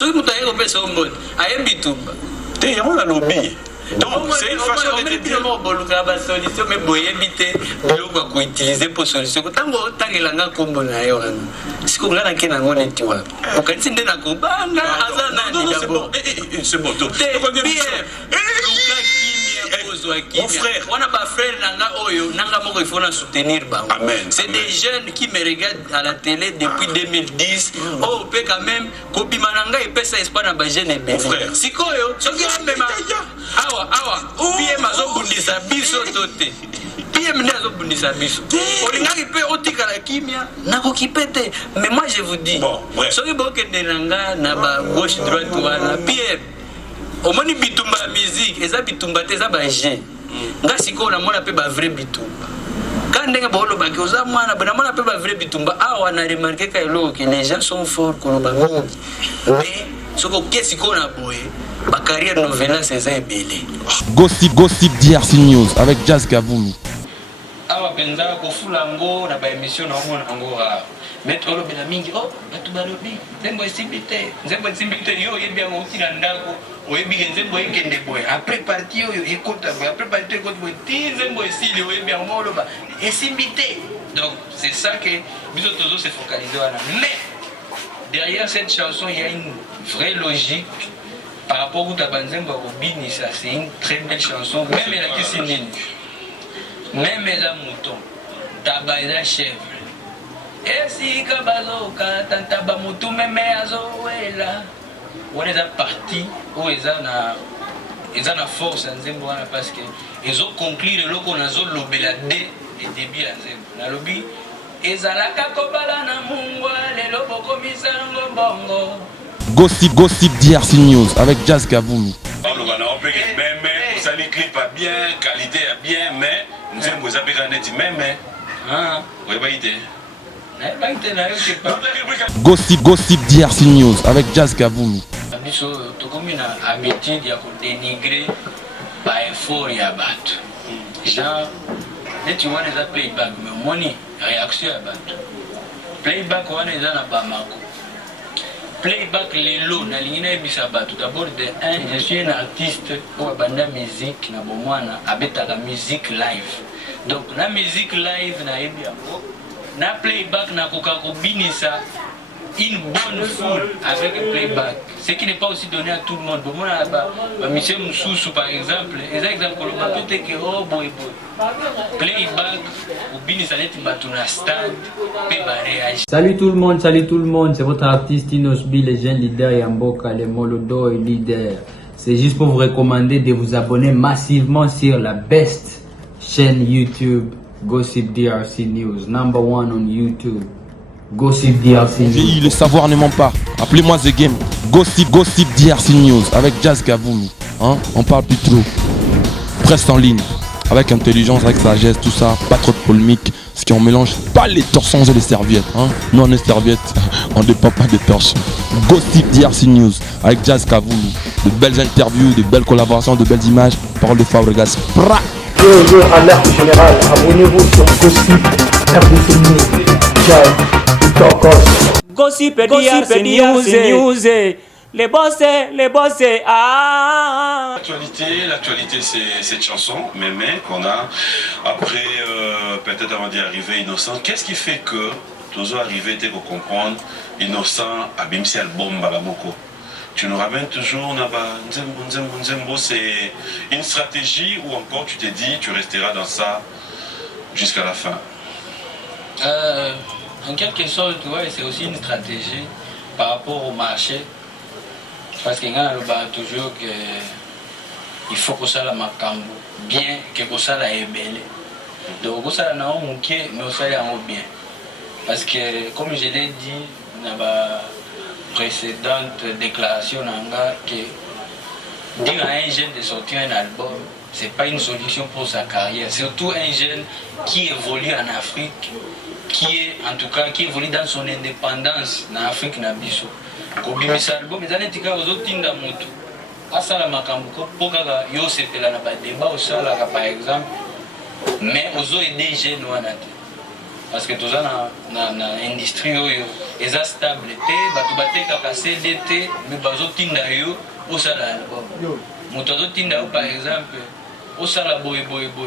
soki moto aye kopesa omboni ayembi tumba te yango na lobby. Donc c'est une façon de te dire boluka ba solution mais boyebi te biloko ko utiliser pour solution tango tangelanga kombo na yo wana siko ngana kena ngone ti wa okanisi nde na kobanga azana ni d'abord c'est bon donc mon frère, on a pas frère nanga oyo nanga moko il faut la soutenir bango. C'est des jeunes qui me regardent à la télé depuis 2010. Oh peut quand même kopi mananga et pesa espoir na ba jeune mon frère. Sikoyo soki amema awa bien mazo bundisa biso tote. Bien mazo bundisa biso. Olingaki pe otika la kimia nako kipete. Mais moi je vous dis soki bokende nanga na ba gauche droite wana bien omoni bitumba musique eza bitumba te eza ba jeune nga siko na mona pe ba vrai bitumba quand ndenge bolo ba ki oza mwana bana mona pe ba vrai bitumba awa na remarquer ka elo que les gens sont forts ko ba mingi mais soko kesi ko na boye ba carrière nouvelle c'est ça ebele gossip DRC News avec Jazz Kaboulou awa penza ko fulango na ba émission na mona ngora mais olo bela mingi oh batu balobi zembo simbite yo yebi ngo tina ndako oyebi nzembo ekende boy après partie oyo ekota boy après partie ekota boy ti nzembo esili oyebi ngo loba esimbite donc c'est ça que biso tozo se focaliser wana mais derrière cette chanson il y a une vraie logique par rapport au tabanzembo robini ça c'est une très belle chanson même la kisinini même les moutons tabaza chèvre esika bazoka tanta ba mutu meme azowela on est parti où ils ont la force en Zembo parce que ils ont conclu le loco nazo lobela dé et début en Zembo na lobby ezalaka kobala na mungwa lelo bokomisa ngobongo gossip DRC News avec Jazz Kaboulou on va on peut même ça les clip pas bien qualité bien mais Zembo ça peut net même ouais pas idée Gossip DRC News avec Jazz Kaboulou. Biso tokomi na habitude ya ko dénigrer ba effort ya bato. Genre tu vois les playback mais moni réaction ya bato. Playback wana eza na Bamako. Playback lelo na lingina ebisa bato d'abord de un je suis un artiste ou banda musique na bomwana abetaka musique live. Donc la musique live na yebi yango na playback na kokako binisa une bonne foule avec un playback, ce qui n'est pas aussi donné à tout le monde. Bon, monsieur Moussou par exemple, peut-être que oh boy playback ou binisa net batuna stade pe réagir. Salut tout le monde, c'est votre artiste Inosbi, le jeune leader Yamboka, le Molodo et leader. C'est juste pour vous recommander de vous abonner massivement sur la best chaîne YouTube Gossip DRC News, number 1 on YouTube. Gossip DRC News. Le savoir ne ment pas. Appelez-moi The Game. Gossip DRC News avec Jazz Kaboulou. Hein? On parle plus trop. Presse en ligne. Avec intelligence, avec sagesse, tout ça. Pas trop de polémique. Ce qui on mélange pas les torsons et les serviettes. Hein? Nous on est serviettes. On ne dépend pas des torsons. Gossip DRC News avec Jazz Kaboulou. De belles interviews, de belles collaborations, de belles images. Parole de Fabregas. Yo, alerte générale, abonnez-vous sur Gossip RDC News. Ciao, Gossip DRC News. Les boss, ah. L'actualité c'est cette chanson, Mémé, qu'on a. Après, peut-être avant d'y arriver, Innocent. Qu'est-ce qui fait que, toujours arrivé, dès qu'on comprend, Innocent a bien mis album Balamoko? Tu nous ramènes toujours Nzembo, c'est une stratégie ou encore tu t'es dit tu resteras dans ça jusqu'à la fin? En quelque sorte, ouais, c'est aussi une stratégie par rapport au marché. Parce qu'il y a toujours que il faut que ça la macambo bien, que ça la ébélé. Donc ça la mais ça la bien. Parce que comme je l'ai dit dans la précédente déclaration que dire à un jeune de sortir un album, c'est pas une solution pour sa carrière. Surtout un jeune qui évolue en Afrique, qui évolue dans son indépendance en Afrique Nabiso. Kobimisa album ezanetika ozotinda moto asala makambo ko kaka yo sepela na ba débat osala par exemple mais ozo aider jeune wana te parce que toza na industrie oyo eza stable te bato batekaka CD te mais bazotinda yo osala album moto azotinda yo par exemple osala boye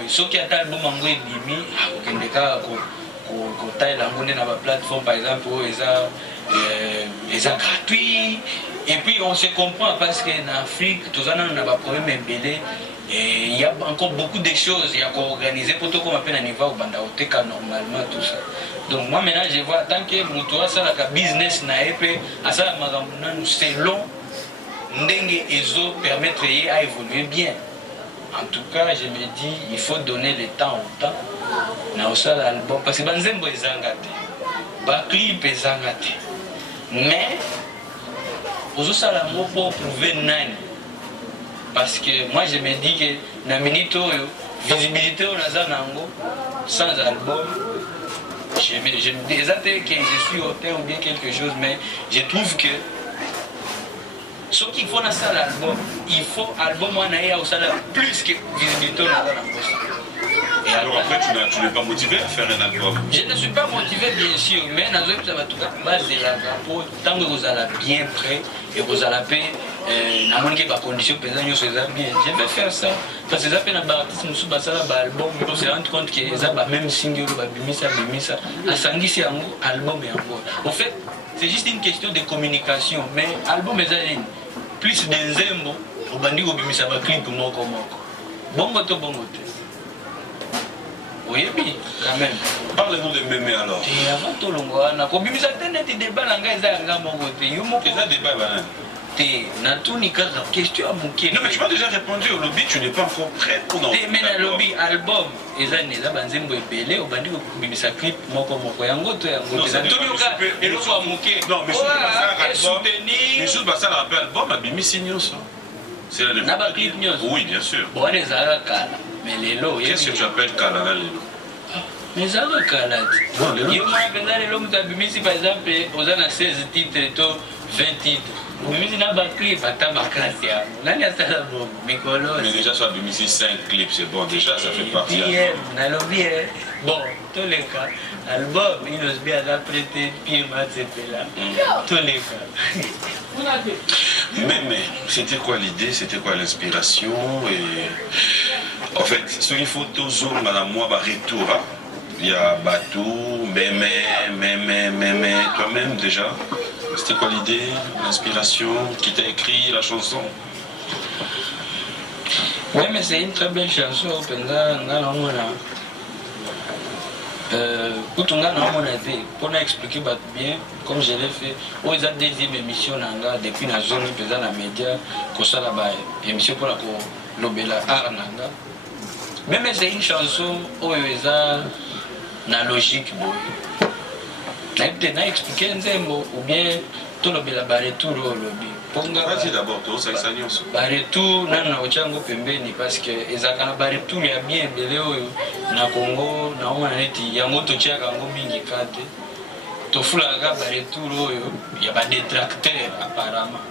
soki ata album yango ebimi okende kaka kotalela yango nde na baplateforme par exemple oyo eza gratuit et puis on se comprend parce que en Afrique toza nano na baproblème ebele. Il y a encore beaucoup de choses à organiser pour tout comme à niveau au bandaoteka normalement tout ça. Donc moi maintenant je vois tant que mutua ça la business na épée à ça c'est long ndenge ezo permettre à évoluer bien. En tout cas je me dis il faut donner le temps au temps. Na ça l'album parce que banzembo ezangate. Ba clip ezangate. Mais ozo ça la mot pour prouver nani. Parce que moi je me dis que na minute visibilité on a nango sans album je me dis que je suis auteur ou bien quelque chose mais je trouve que ce qu'il faut dans ça l'album il faut album on a au salaire plus que visibilité on a nango. Et alors après tu n'es pas motivé à faire un album? Je ne suis pas motivé bien sûr mais dans le ça va tout cas baser la rapport tant que vous allez bien prêt et vous allez payer na moni ke ba condition pesa nyo c'est bien je vais faire ça parce que ça fait na ba artiste musu ba sala ba album mais on se rend compte que ça ba même single ba bimisa asangisi yango album yango en fait c'est juste une question de communication mais album ezali plus d'enzembo obandi ko bimisa ba clip moko bongo to oui, quand même. Parlez-nous de Mémé alors. Et avant tout le monde, on a bimisa tene ti débat na ngai za nga moko te. Yo moko ça débat banane. Na tout ni ka question à moké. Non mais tu m'as déjà répondu au lobby, tu n'es pas encore prêt pour non. Mais na lobby album eza neza banzembo ebele obandi ko bimisa clip moko yango to yango. Non, c'est tout ka eloko à moké. Non, mais je pas ça album à bimisi nyonso. C'est la na ba clip nyonso. Oui, bien sûr. Bon on est à kala. Mais lelo qu'est-ce que tu appelles kala lelo? Mais ça va kala. Yo moi penza lelo mutabimisi par exemple oza na 16 titres to 20 titres. Bimisi na ba clip ata ba classe ya. Nani asala bon mikolo. Mais déjà sur bimisi 5 clips c'est bon déjà ça fait partie. Na lobby bon tous les cas album il nous bien prêté puis matsepela. Tous les cas. Mais c'était quoi l'idée, c'était quoi l'inspiration et en fait ce qu'il faut toujours madame moi retour il y a Batou, Mémé, toi-même déjà. C'était quoi l'idée, l'inspiration, qui t'a écrit la chanson? Oui, mais c'est une très belle chanson. Pour expliquer bien, comme je l'ai fait, aux deuxième émission depuis la zone où les médias, que ça là-bas, émission pour la art. Même c'est une chanson où ils ont na logique na expliquer nzembo ou bien tout le bela baretour lobby ponga vas-y d'abord tout ça ça nyonso baretour na ochango pembeni parce que ezaka na baretour ya bien belé oyo na Congo na ona neti yango to chiaka ngo mingi kate to fulaka baretour oyo ya ba détracteur apparemment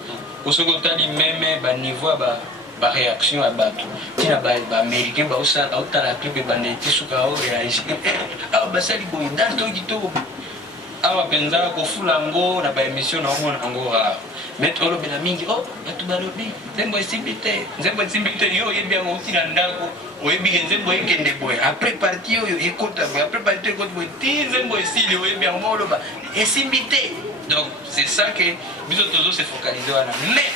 osoko tali même ba niveau ba réaction à bateau tina ba américain ba osala otala clip ba ndeti suka o réagir ba sali boy dans to gito awa penza ko fulango na ba émission na mona angora mettre lo bela mingi oh batu balobi zembo simbite yo yebi ngo tina ndako oyebi nzembo ekende boy après partie yo ekota boy après partie ekota boy ti zembo esili oyebi ngo lo ba esimbite donc c'est ça que biso tozo se focaliser wana mais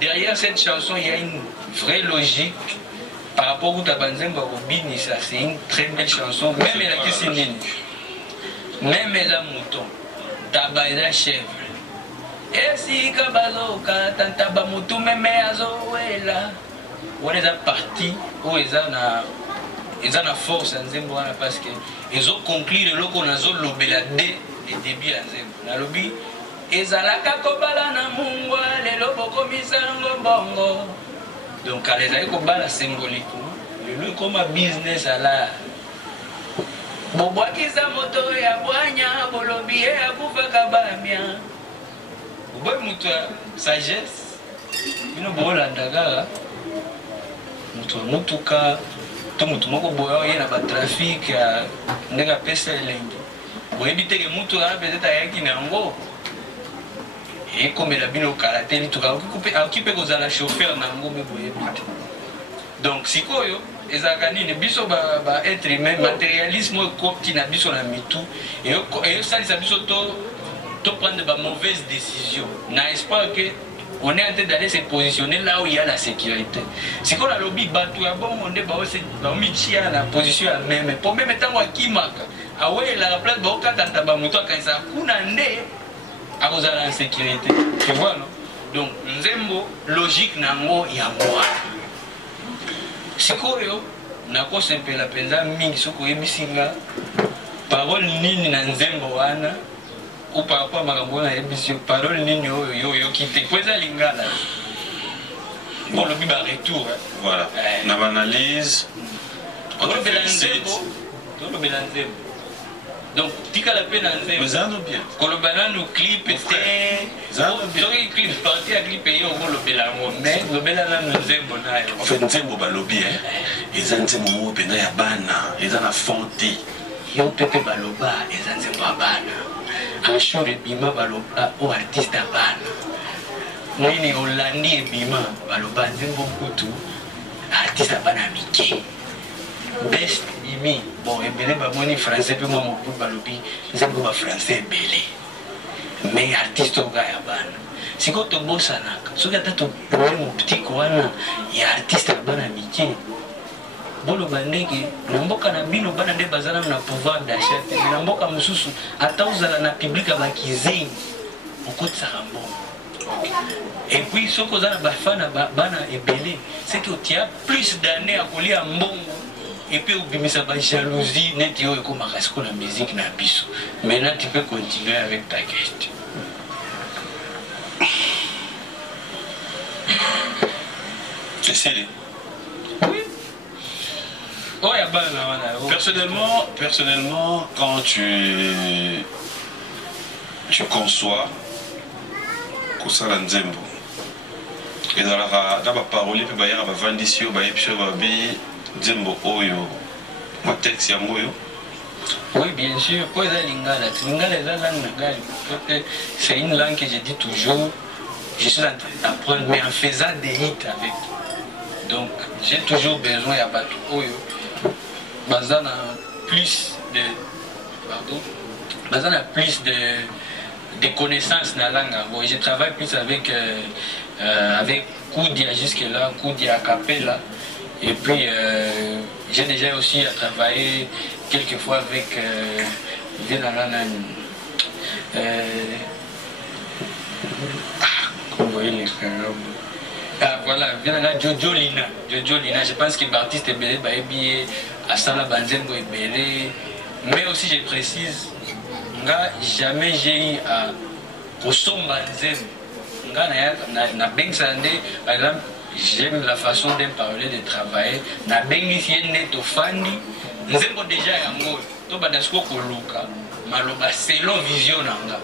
derrière cette chanson, il y a une vraie logique par rapport au Tabanzembo Robini, ça c'est une très belle chanson. Même la Kissinine, même les moutons, Tabaïda chèvre. Et si Kabazoka, Tantaba Moutou, même Azoela, on est parti où ils ont la force en Zembo parce qu'ils ont conclu le loco nazo lobela dès le début en Zembo. Na lobby ezalaka kobala na mungwa lelo bokomisa ngo bongo donc ezali kobala symboliquement lelo koma business ala bobwakisa moto ya bwanya bolobi ya kufaka bamia boy mutu sagesse bino bolanda kaka mutu mutuka to mutu moko boyo ye na ba trafic ndenge apesa elenge boyebi te ke mutu wana peut-être ayaki nango ekomela bino kalateli akoki mpe kozala chauffeur nango me boyebi te. Donc sikoyo ezalaka nini biso baêtre humain matérialisme oyo ekoti na biso na mitu eyosalisa biso to prendre bamauvaise décision na espoir que on est en train d'aller se positionner là où il y a la sécurité. Sikoyo nalobi bato ya bongo nde baomitia na position ya meme po meme ntango akimaka awelaka place baokatata bamoto akanisa kuna nde akozala en sécurité. Tu vois non? Donc nzembo logique nango ya mwana sikoyo nakosepela mpenza mingi soki oyebisinga parole nini na nzembo wana ou par rapport à makambo na yebisi yo parole nini oyo oyoki te po eza lingala olobi baretour. Voilà, na banalyse tolobela nzembo donc tikala mpe na nzembo koloba nanu clip te soki clip parti ya clip eyo okolobela yango mais lobela nanu nzembo nayo. En fait nzembo balobi eza nzembo moko mpenza ya bana eza na fond te yo mpe baloba eza nzembo ya bana anshur ebima baloba o artiste ya bana nini olandi ebima baloba nzembo kutu artiste ya bana mike best imi bon ebele bamoni français mpe mwa mobu balobi nzembo bafrançais ebele mais artiste oga ya bana sikoyo tobosanaka soki ata topoe moptike wana ya artiste ya bana mike boloba ndenge na mboka na bino bana nde bazala na pouvoir d'achat te na mboka mosusu ata ozala na publike ya bakizengi okotisaka mbongo. Et puis soki oza na bafana bana ebele seki otia plus d'année ya kolia mbongo et puis obimisa bajalousie neti oyo ekomaka siko na musique na biso. Maintenant tu peux continuer avec ta question. Essayez. Oui. Oh, y a pas Personnellement, quand tu conçois kosala nzembo ezalaka na baparole mpe bayaka bavandisi oyo bayebi oyo babi nzembo oyo matexte yango oyo. Oui, bien sûr. Quoi est lingala? Lingala est la langue nagale. C'est une langue que je dis toujours. Je suis en train d'apprendre, mais en faisant des hits avec. Donc, j'ai toujours besoin de battre. Bazana plus de. Pardon. Bazana plus de connaissances dans la langue. Je travaille plus avec Koudia jusque-là, Koudia Capella. Et puis, j'ai déjà aussi travaillé quelquefois avec voilà, Jojo Lina. Je pense que Baptiste est belé, à Sala Banzengo est belé. Mais aussi, je précise, jamais j'ai eu à Kosomba Banzengo. Par exemple, j'aime la façon de parler, de travailler. Na bengi si neto fandi, nzembo déjà yango. To badasko koluka, maloba selon vision nanga.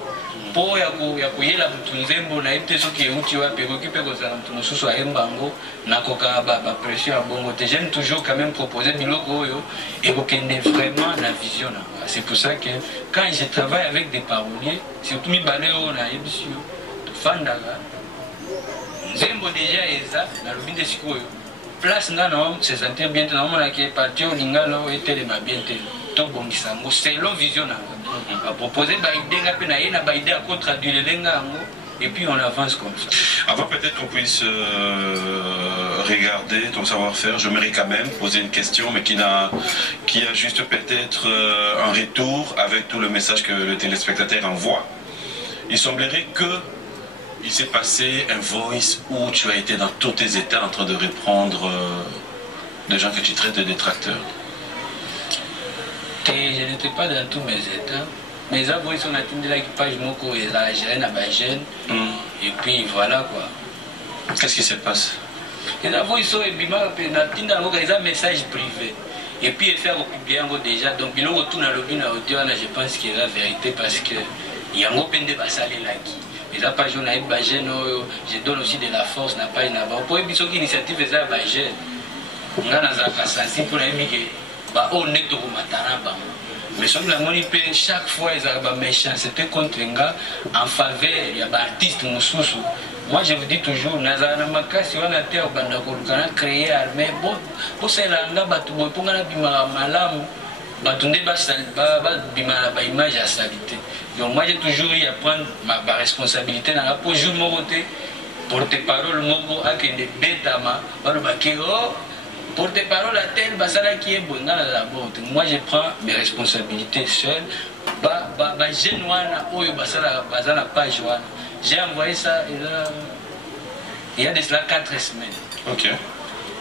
Po ya kuyela mutu nzembo na ite soki euti wapi ko kipe ko zala mutu mususu ayembango na koka ba pression ya bongo. J'aime toujours quand même proposer biloko oyo et ko kende vraiment la vision nanga. C'est pour ça que quand je travaille avec des paroliers, surtout mi baleo na yebisio, to fandaga nzembo déjà eza na lobinde sikoyo place nga na se sentir bien na mona ke parti o lingalo etelema bien te to bongisa ngo selon vision na a proposer ba idée nga pe na yena ba idée à traduire lenga ngo et puis on avance comme ça. Avant peut-être qu'on puisse regarder ton savoir-faire, je m'aimerais quand même poser une question mais qui a juste peut-être un retour avec tout le message que le téléspectateur envoie. Il semblerait que il s'est passé un voice où tu as été dans tous tes états en train de reprendre des gens que tu traites de détracteurs. Je n'étais pas dans tous mes états. Mais ça, voice on a tenu l'équipage moko et la gêne à ma gêne. Et puis voilà quoi. Qu'est-ce qui se passe? Et la voice on est bima et na tinda ngo un message privé. Et puis faire publier ngo déjà donc il retourne à l'objet na audio là je pense que la vérité parce que il y a ngo pende basale laki. Et la page on a une bagène, je donne aussi de la force, n'a pas une abat. Pour une initiative, c'est un bagène. On a un sensible pour la migue. On est au matara. mais soki namoni mpe chaque fois ezalaka baméchanceté contre nga en faveur ya baartiste mosusu. Moi je vous dis toujours nazala na makasi wana te obanda koluka na créer armée bosalela nga bato boye mpo nga nabimaka malamu bato nde babima na baimage ya salite. Donc moi j'ai toujours eu à prendre ma responsabilité nanga mpo jour moko te porte-parole moko akende betama balobake o porte-parole à tel basalaki ebonga na labor. Moi je prends mes responsabilités seul. Jeune wana oyo baza na page wana j'ai envoyé ça il y a de cela 4 semaines. Ok.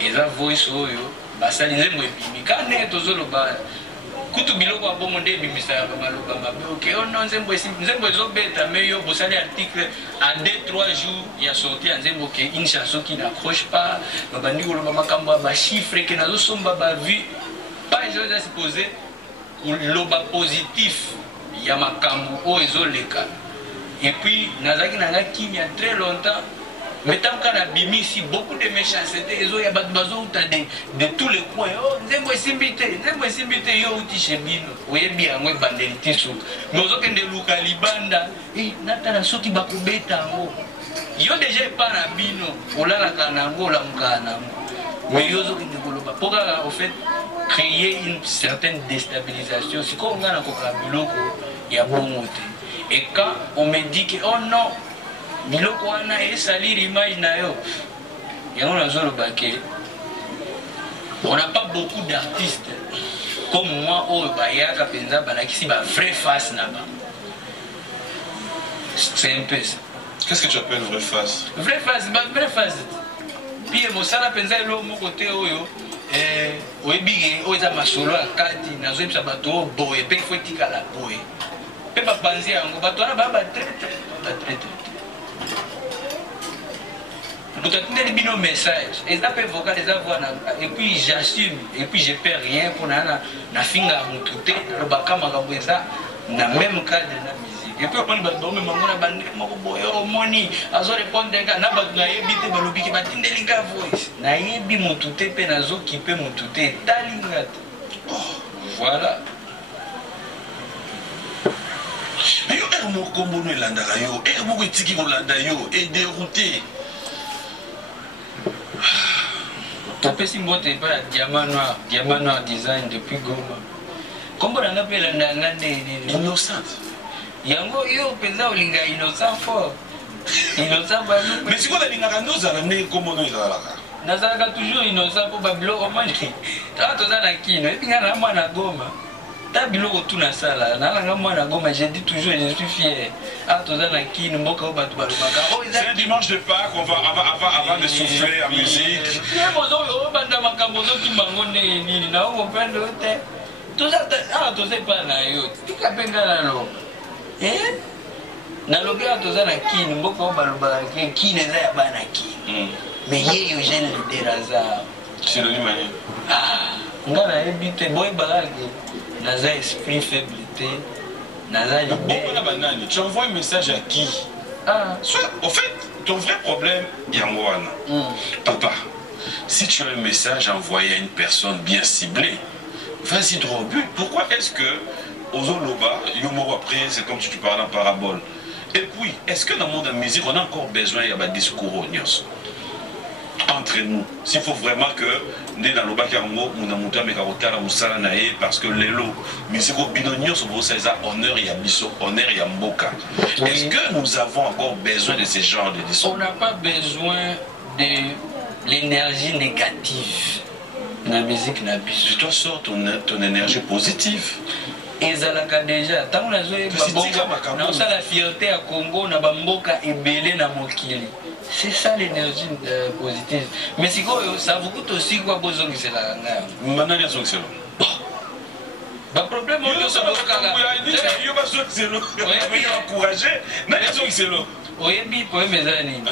Et là voice oyo basali nzembo ebimi kane tozoloba kutu biloko ya bongo nde ebimisaka bamaloba mabe. Ok ono nzembo ezobeta me yo bosali article en 2-3 jours ya sorti ya nzembo ke une chanson qui n'accroche pas babandi koloba makambo ya bachiffre ke nazosomba bavue page oyo eza supposé koloba positif ya makambo oyo ezoleka. Et puis nazaki nanga kimia très longtemps. Mais tant qu'on a bimi ici, beaucoup de méchanceté, ils ont de tous les coins. Oh, nzembo esimbite, yo uti chebino. Oye bien, moi bandeliti sou. Mais aux autres de luka libanda, nata na soki bakubeta ngo. Yo déjà pas na bino, olala kanango la mkanango. Mais yo zo kende koloba. Pourquoi en fait créer une certaine déstabilisation, c'est comme on a encore biloko ya bongote. Et quand on me dit que oh non, biloko wana esali l'image na yo, yango nazoloba ke on n'a pas beaucoup d'artistes comme moi oyo bayaka penza balakisi ba vraie face na ba. C'est un peu ça. Qu'est-ce que tu appelles vraie face? Vraie face. Puis mosala penza elo moko te oyo oyebige oyo eza masolo ya kati nazoyebisa bato oyo boye mpe fo etikala boye mpe bapanzi yango bato wana baya batraite moto atindeli bino message eza mpe vocal eza voix et puis j'assume et puis je perds rien mpo nafinga motu te nalobaka makambo eza na même cadre na musique et puis oponi bato baomemango na bandeke moko boye omoni azorépondre nga na bato nayebi te balobiki batindeli nga voice nayebi motu te mpe nazokipe motu te etali nga te. Voilà. Mais yo ere moko kombono elandaka yo ere moko etiki kolanda yo ederouté. Topesi mbote epai ya diamant noir design depuis Goma kombo nanga mpe elanda nga nde Innocente. yango yo mpenza olinga innocent fort innocent balu. Mais sikoyo nalingaka nde ozala nde kombono ezalaka nazalaka toujours innocent mpo babiloko omoni taka toza na kino ebinga na mwana Goma ta biloko tu nasala nalanga mwana Goma je dis toujours je suis fier toza na kino mboka oyo bato balobaka c'est un dimanche de Pâques on va avant de souffler en musique obanda makambo ozokima ngo ndenge nini na okomprendre te toza epa na yo tika mpe nga naloba nalobi awa toza na kino mboka oyo balobaka kino eza ya bana kino mais ye yo jeune leader aza synonyme ye nga nayebi te boyebaka ke naza esprit faible te naza leader. Tu envoies un message à qui? Au fait, ton vrai problème, Yangoana. Papa, si tu as un message envoyé à une personne bien ciblée, vas-y droit au but. Pourquoi est-ce que Ozoloba, Yomo après, c'est comme si tu parlais en parabole? Et puis, est-ce que dans le monde de la musique, on a encore besoin de discours entre nous, s'il faut vraiment que nous dans le bac parce que les lots musique binonio sont honneur et abisso honneur et amboka. Est-ce que nous avons encore besoin de ce genre de discours? On n'a pas besoin de l'énergie négative dans la musique nabiso. Tu dois sortir ton énergie positive. ezalaka déjà tango nazoyeba la fierté ya Congo na bamboka ebele na mokili. C'est ça l'énergie positive. Mais si ça vous coûte aussi quoi besoin que c'est la ngaya. Manani azongiselo. Ba problème on doit savoir que yo ba zongiselo. Oui, encourager. Nani azongiselo. Oyebi poème ezani.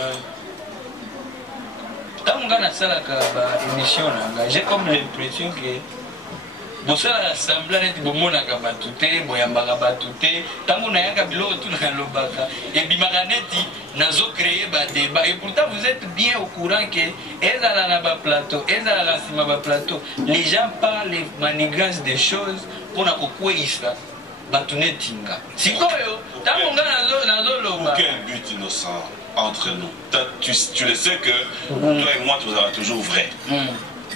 Tango ngana salaka ba émission nanga, j'ai comme l'impression que bosala rassembla neti bomonaka bato te boyambaka bato te ntango nayaka biloko tu nalobaka ebimaka neti nazocreye badébat et pourtant vous êtes bien au courant ke ezala na baplateau ezala na nsima baplateau les gens parlent les manigances des choses mpona kokweyisa bato netinga sikoyo ntango nga nazoloba quel but innocent entre nous tu le sais que toi et moi tu seras toujours vrai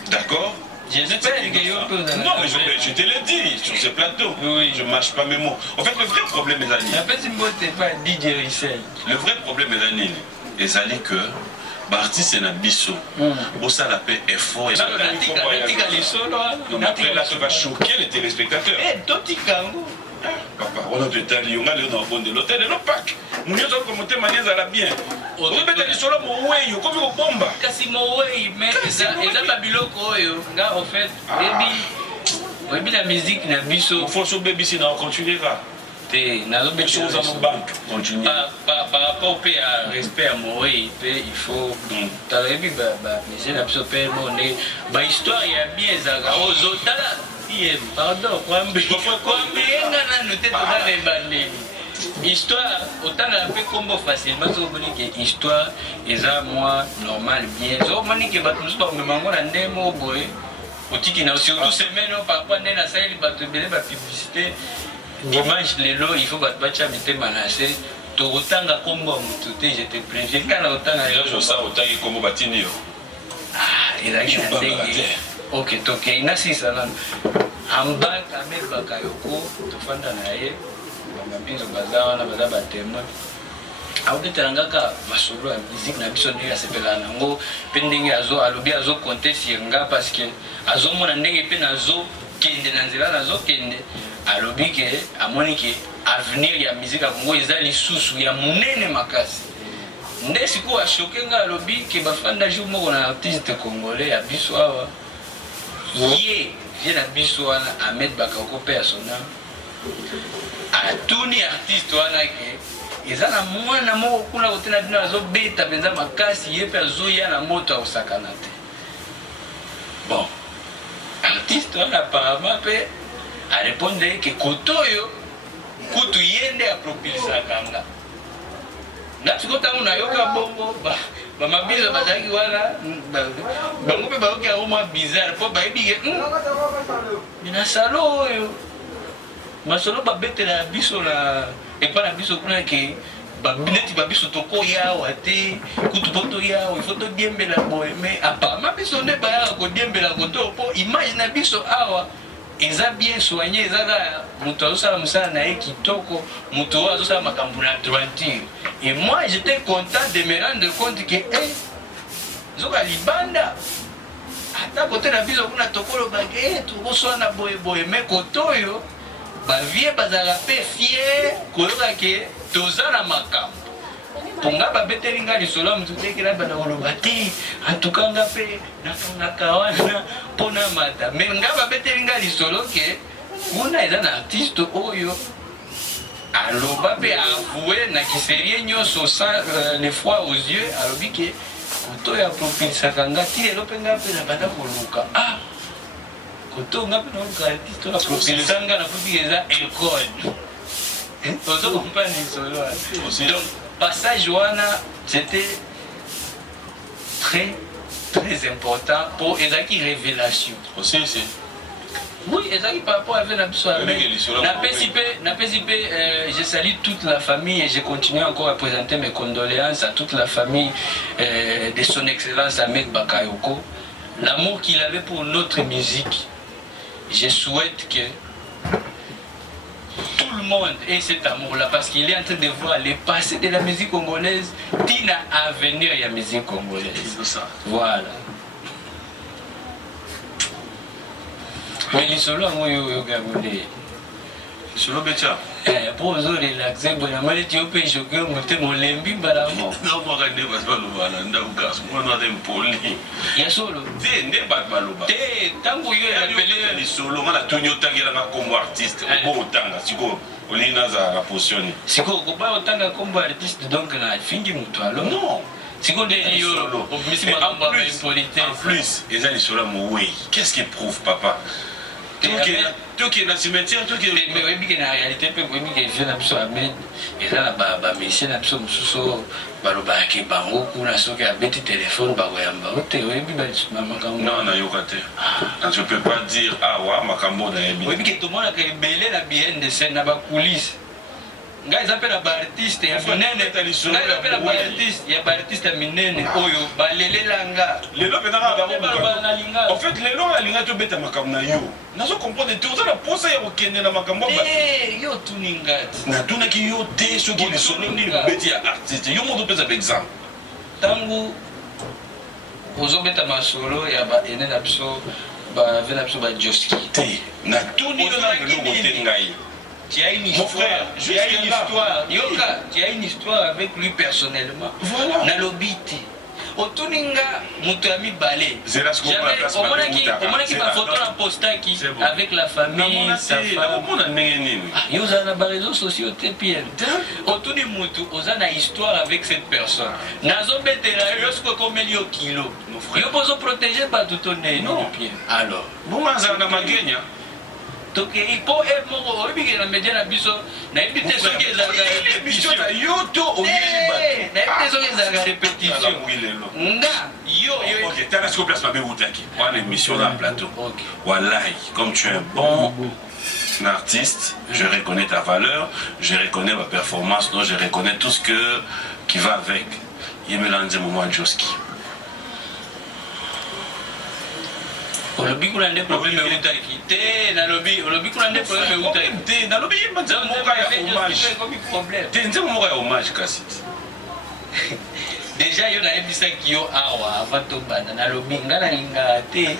d'accord. J'espère que non, mais je te l'ai dit sur ce plateau. Oui. Je ne mâche pas mes mots. En fait, le vrai problème est Anil. Le vrai problème est Anil. Et Anil que l'artiste est Nabiso. Ça la paix est fort. Non, mais après là, tu vas choquer les téléspectateurs. Papa, on a des talents, on a les enfants de l'hôtel et le pack. Nous sommes comme tes manières à la bien. On peut aller sur le Moué, comme au bomba. Kasi Moué, mais ça va biloko yo. Là, en fait, baby la musique na biso. Faut sur baby si on continuera. T'es na zo choses à nos banques. Continue. Par rapport au respect à Moué, il faut. T'as vu mais j'ai la biso père bonné. Ba histoire ya bien zaga. Ozo tala. Pardon, histoire, autant la paix combo facilement, c'est que histoire, et ça, moi, normal, bien. So, moi, que bah, tout ça, on me manque un démo, boy. Au titre, surtout, semaine, parfois, on est dans la salle, bah, tu veux la publicité. Dimanche, les lots, il faut que tu aies menacé. Tu autant de combo, je te préviens. Quand autant de je sais, autant de combo, batini. Ah, il a gagné. Ok, ok, il a 6 ans. En bas, Ahmed Bakayoko, tu fais un aïe, tu bazar, on a bazar témoin. Aoude terangaka masolo ya musique na biso ndenge asepela nango pe ndenge alobi azokonte sienga parce que azomona ndenge pe nazo kende na nzela nazo kende alobi ke amoni ke avenir ya musique ya Congo eza lisusu ya munene makasi nde sikoyo ashoke nga alobi ke bafanda jour moko na artiste congolais ya biso awa ye vie na biso wana Ahmed Bakayoko pe ya sona atuni artiste wana ke eza na mwana moko kuna kotena bino azobeta mpenza makasi ye mpe azoya na moto akosakana te bon artiste wana apparemment mpe arépondre ke koto oyo kutu ye nde apropilisaka nga nga siko ntango nayoka bongo bamabiso bazalaki wana bango mpe bayoki yango mwa bizarre mpo bayebi ke na salo oyo masolo babetela ya biso na epa na biso kuna ke neti babiso tokoya awa te kutu mpo toya awa ifo todiembela boye mais apparemment biso nde bayaka kodiembela koto mpo image na biso awa eza bien soigné eza kaka moto azosala mosala na ye kitoko moto oyo azosala makambo na droiture et moi j'étais content de me rendre compte que zoka libanda ata kote na biso kuna tokolobake tokoswana boyeboye mais koto oyo bavie bazalaka mpe fier koyoka ke toza na makambo mponga babeteli nga lisolo ya motu tekela bana koloba te atuka nga mpe nakangaka wana mpo na mata me nga babeteli nga lisolo ke kuna eza na artiste oyo aloba mpe avoue na kiserie nyonso sans le foi aux yeux alobi ke koto oyo apropilisaka nga ti lelo mpe nga mpe na banda koluka koto nga mpe naoluka artiste oyo apropilisanga na kobi eza école ozo comprendre lisolo donc passage wana c'était très très important pour ezaki révélation aussi ici. Oui, ezaki par rapport à la biso je salue toute la famille et je continue encore à présenter mes condoléances à toute la famille de son excellence Ahmed Bakayoko. L'amour qu'il avait pour notre musique, je souhaite que tout le monde ait cet amour-là parce qu'il est en train de voir les passés de la musique congolaise, Tina à venir la musique congolaise. Voilà. Mais les solos, moi, Solo Becha. Pour vous relaxer, bon, moi, tu peux choquer, monter mon lembi, balamo. Non, moi, je ne vais pas le voir, moi, je ne poli. Il y a solo. Tu n'es pas baloba. Tant que vous appelez les solos, on a tout le temps comme artiste. Bon, tant que tu as la potion. Si vous avez autant comme artiste, donc, on a fini mon toit. Non. Si vous avez en plus, les solos, qu'est-ce qui prouve, papa? Tout qui est dans le cimetière, tout qui est... Mais oui, mais en réalité, oui, mais je n'ai pas amené. Et là, monsieur n'a pas sous balobaki bango kuna soki abeti téléphone bakoyamba ote oyebi makambo non nayoka te je peux pas dire awa makambo nayebi oyebi ke tomonaka ebele na behind the scene na bacoulisse ngai eza mpe na baartiste ya minene ngai eza mpe na baartiste ya minene oyo balelelanga lelo mpenaka bango en fait lelo alinga tobeta makambo na yo nazo comprendre te oza na posa ya kokende na makambo yo tuni ngati natunaki yo te soki lisolo nini bobeti ya artiste yo moto opesa baexemple ntango ozobeta masolo ya baene na biso bave na biso bajoski te natuni yo na eloko te ngai. Tu as une histoire, tu as une histoire, Yoka, tu as une histoire avec lui personnellement. Voilà. Nalobite. Otuninga Mutami Balé. C'est là ce qu'on a au moins qui m'a photo en postaki avec la famille, sa femme. Yosa na réseaux sociaux te pierre. Otuni Mutu, osa na histoire avec cette personne. Nazo betela yosko comme yo kilo. Yo poso protéger pas tout ton nez. Non. Alors. Bon maza na magenya. Donc il faut être mort au biais de la média na biso na éviter ce qui est la répétition na yoto au yeli ba na éviter ce qui est la répétition nga yo OK t'as ce place ma beutaki on émission dans le plateau wallahi comme tu es un bon artiste je reconnais ta valeur je reconnais ma performance non je reconnais tout ce qui va avec yemelanze moment Joski. Olobi kuna nde problème utaki te na lobi olobi kuna nde problème utaki te na lobi mbanza moka ya hommage comme problème te nze moka ya hommage kasi déjà yo na ebisa ki yo awa avant to bana na lobi ngana linga te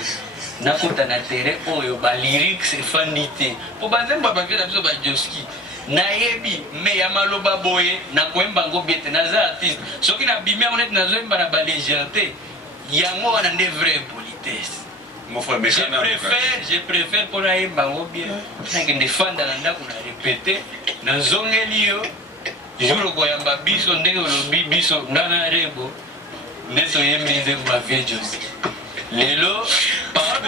na kota na terrain oyo ba lyrics efandi te po banzemba ba vela biso ba Joski na yebi me ya maloba boye na koemba ngo biete na za artiste soki na bimia honnête na zoemba na ba légèreté yango wana nde vraie politesse. Je préfère pour aller bango bien. Que défendre la ndako na répéter na zongeli yo. Jour ko yamba biso ndenge lobi biso ndana rebo. Neso yembize ku ba viejos. Lelo par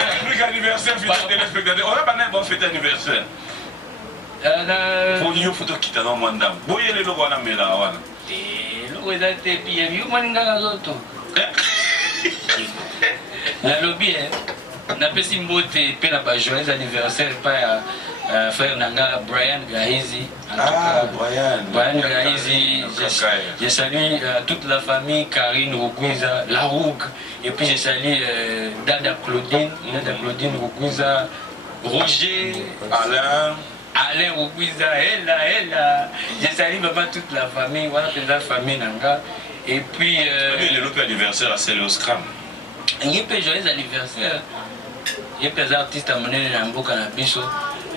anniversaire fête téléspectateur. On a pas bon fête anniversaire. Pour yo photo kitana mwandam. Boye lelo wana mela wana. Lelo ezate pia yo maninga zoto. Na lobby napesi mbote pe na ba joyeux anniversaire pa ya frère nanga Brian Gahizi. Brian Gahizi, je salue toute la famille Karine Rugwiza, la Roug, et puis je salue Dada Claudine Rugwiza, Roger, Alain Rugwiza, elle. Je salue vraiment toute la famille, voilà la famille nanga. Et puis le anniversaire à Célo Scram. Il y a peu joyeux anniversaire. Il y a des artistes à mener dans le cannabis.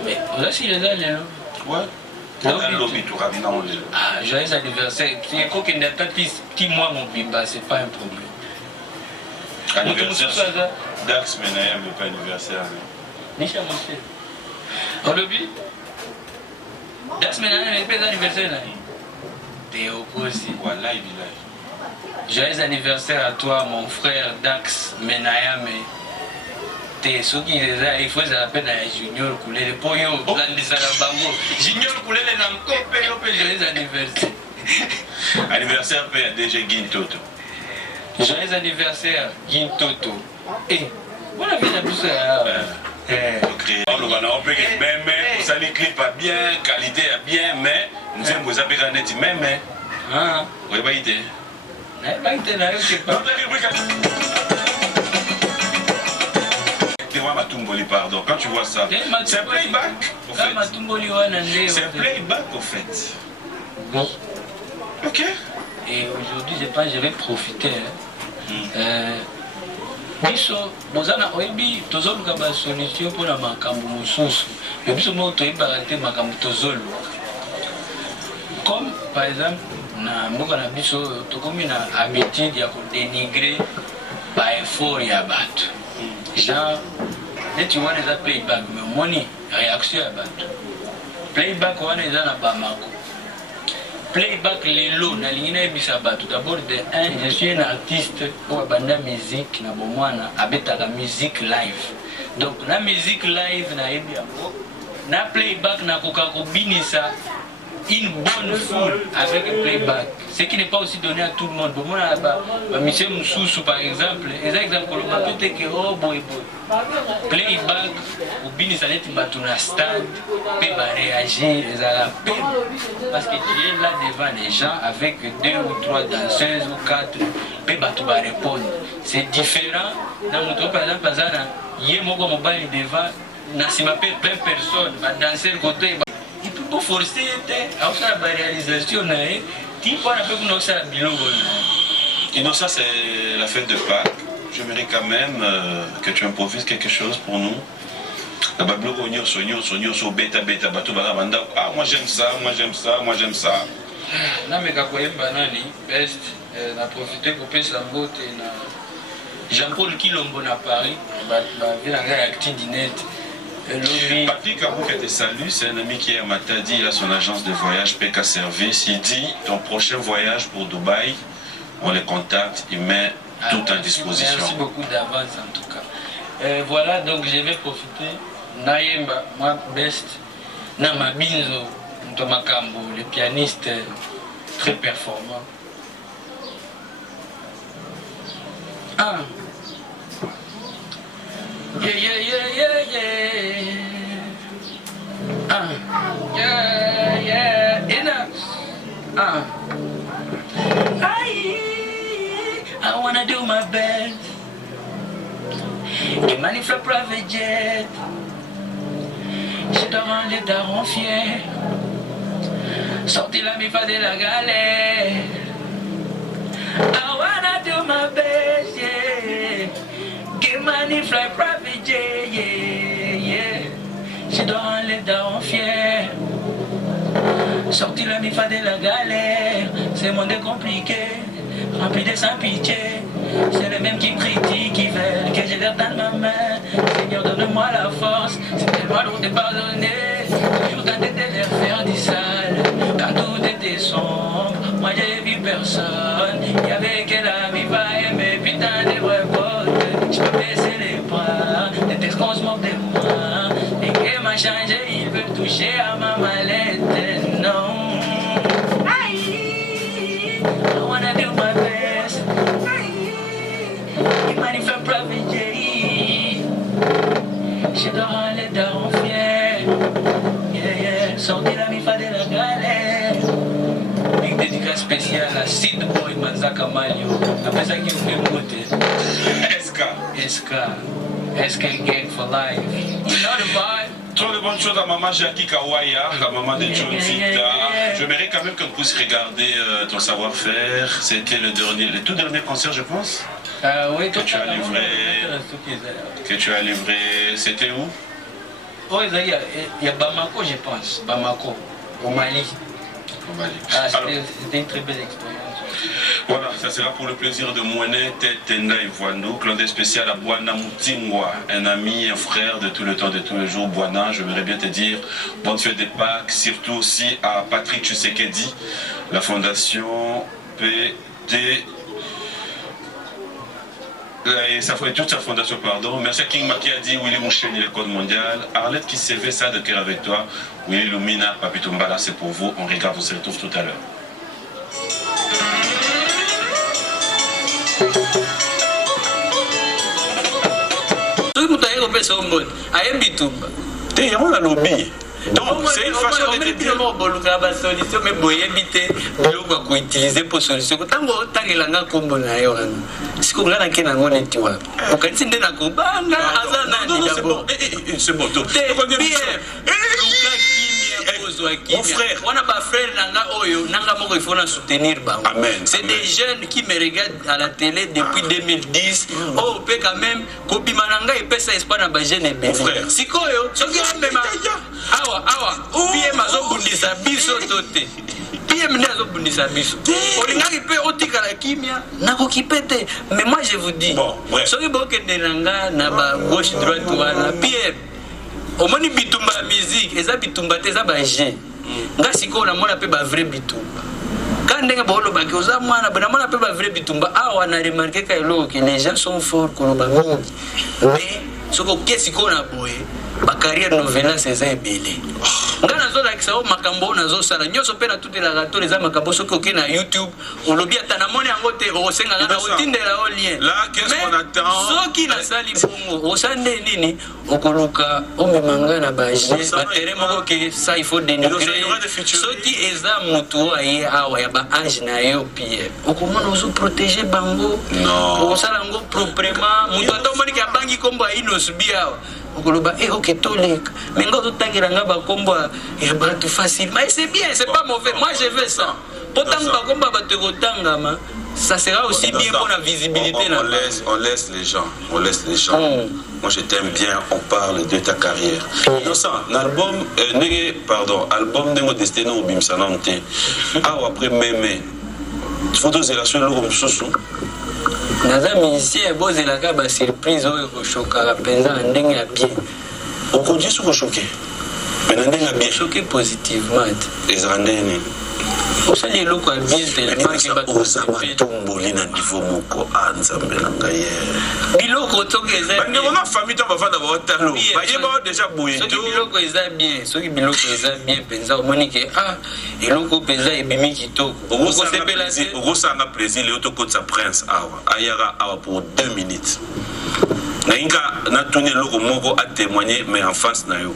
Mais aussi les années. Ouais. Ah, joyeux anniversaire. Il y a quelqu'un n'a pas petit mois mon bimba, c'est pas un problème. Anniversaire. Dax Menayam le pas anniversaire. Nisha Moshe. On le dit Dax Menayam n'est pas anniversaire. Théo aussi. Voilà, il est là. Joyeux anniversaire à toi, mon frère Dax Menayam. T'es ce qui est là, il faut s'appeler à Junior Koulele. Pour yo, Bango. Junior Koulele n'a encore pas joyeux anniversaire. Anniversaire père DG Gintoto. Joyeux anniversaire Gintoto. Et voilà, bien la plus. On peut que même, ça les clips pas bien, qualité bien, mais nous avons vous avez gagné, mais. Ah, oui, bah, il est. Pardon, quand tu vois ça, c'est un playback au fait. C'est un playback au fait. Bon. Ok. Et aujourd'hui, je pense que je vais profiter. Biso, bozana oyebi tozoluka ba solution pour la makambo mosusu. Mais biso mo toyeba te makambo tozolu. Comme par exemple na mboka na biso tokomi na habitude ya ko dénigrer ba effort ya bato. Genre tu vois les playback mais moni réaction ya bato. Playback wana eza na bamako. playback lelo na lingina ebisaba tout d'abord de un je suis un artiste ou banda musique na bomwana abeta la musique live donc la musique live na yebi yango na playback na koka kobinisa une bonne foule avec un playback ce qui n'est pas aussi donné à tout le monde bomwana ba monsieur Moussou par exemple exemple le bateau te que oh boy playback obinisa neti bato na stade pe ba réagir ezala pe parce que tu es là devant les gens avec 2 ou 3 danseuses ou 4 pe bato ba répondre c'est différent na moto par exemple azana yé moko mobile devant na sima pe plein personne ba danser côté il peut pas forcer à faire la réalisation na ti pour peu qu'on ça bilogo Innocent, c'est la fête de Pâques. J'aimerais quand même que tu improvises quelque chose pour nous. Ah, moi j'aime ça, moi j'aime ça, moi j'aime ça. Na meka koyemba nani best na profiter pour passer la beauté na Jean-Paul Kilombo na Paris ba vient à acti dinet. Patrick Abouka te salue, c'est un ami qui est à Matadi, il a son agence de voyage PK Service. Il dit ton prochain voyage pour Dubaï, on les contacte, il met tout à disposition. Merci beaucoup d'avance en tout cas. Voilà, donc je vais profiter. Nayemba, moi best, Nama Binzo, Ntomakambo, le pianiste très performant. Ah. Yeah, yeah, yeah, yeah, yeah. Ah. Yeah, yeah, enough. Ah. I wanna do my best. Et manifeste private jet. Je dois rendre les darons fiers. Sortir la mifa de la galère. I wanna do my best, yeah. Get money, fly private jet, yeah, yeah. Je dois rendre les darons fiers. Sortir la mifa de la galère. C'est mon compliqué. Rempli de sans pitié, c'est les mêmes qui me critiquent, qui veulent que je leur donne ma main. Seigneur, donne-moi la force, c'est tellement lourd de pardonner. Toujours tenté de leur faire du sale, quand tout était sombre. Moi j'ai vu personne, il y avait que la vie va aimer, putain de vrais potes. Je peux baisser les bras, les textes qu'on se moque de moi. Et que m'a changé, ils veulent toucher à ma mallette, non. I wanna do my best. Il manifeste private jet. Je dois rendre les darons fiers. Yeah, yeah. Sortez la mifa de la galère. Une dédicace spéciale à Sid Boy Manzaka Malio. Après ça, qui ouvre le côté. SK Gang for life. You know the vibe. Trop de bonnes choses à maman Jackie Kawaya, la maman de John Zita. J'aimerais quand même qu'on puisse regarder ton savoir-faire. C'était le tout dernier concert, je pense. Oui, que tu as livré. Que tu as livré. C'était où? Oh, il y a Bamako, je pense. Bamako, au Mali. Au Mali. C'était une très belle expérience. Voilà, ça sera pour le plaisir de Mouene Tenda Ivoando, clin spécial à Bwana Moutingwa, un ami, un frère de tout le temps, de tous les jours. Bwana, j'aimerais bien te dire bonne fête des Pâques, surtout aussi à Patrick Tshisekedi, la fondation PD. Et ça fait toute sa fondation, pardon. Merci à King Makiadi, Willy Moucheni, l'école mondiale. Arlette qui s'est fait ça de cœur avec toi. Willy Lumina, Papito Mbala, c'est pour vous. On regarde, on se retrouve tout à l'heure. Donc c'est une façon de dire solution mais boyebité biloko ko utiliser pour solution tango tangilanga kombo na yo siko ngana kena ngone tiwa okanisi ndena kobanga azana ni d'abord c'est bon tout mon frère, on a pas frère nanga oyo nanga moko il faut soutenir bango. C'est des jeunes qui me regardent à la télé depuis 2010. Oh peut quand même kobima nanga et pesa espoir na ba jeune be. Sikoyo soki ambema awa bien mazo bundisa biso tote. Bien mnazo bundisa biso. Olingaki pe otika la kimia nako kipete. Mais moi je vous dis soki bokende nanga na ba gauche droite wana bien omoni bitumba musique eza bitumba te eza ba jeune nga siko na mona pe ba vrai bitumba ndenge bolo ba koza mwana bana mwana pe ba vrai bitumba awa na remarquer ka elo que les gens sont forts ko ba mingi mais soko kesi ko na boye ba carrière novelas eza ebele ngana zo like sao makambo na zo sala nyoso pe na toute la rato les makambo soko ke na YouTube on lobi atana moni yango te o senga na otindela o lien là qu'est-ce qu'on attend soki na sali bongo o sande nini okoluka o memanga na ba terrain moko ke ça il faut dénigrer soki eza mutu aye awa ya ba ange na yo pie okomona ozo protéger bango o sala ngo proprement mutu atomoni ke bangi kombo inos biawa okoloba ok toleka mais nga ozotangira nga bakombo ya bato facile mais c'est bien c'est pas mauvais moi je veux ça pourtant bakombo bato kotangama ça sera aussi bien pour la visibilité on laisse les gens moi je t'aime bien on parle de ta carrière innocent l'album album de Destiny Obimsanante après mémé photos et la seule logo msusu naza musicien bozelaka ba surprise oyo koshokaka penza na ndenge ya bien okoki soko choqué mais na ndenge ya bien choqué positivement ezala ndenge osali eloko ya bien tellement ke batomboli na niveau moko nzambe na ngai biloko toki eza bandeko na famille to bafanda baotalo bayeba déjà boye soki biloko eza bien soki biloko eza bien mpenza omoni ke eloko mpenza ebimi kitoko okosepela te okosanga plaisir leo tokotisa prince awa ayaka awa pour 2 minutes nainga natuni eloko moko atémoigner mais en face na yo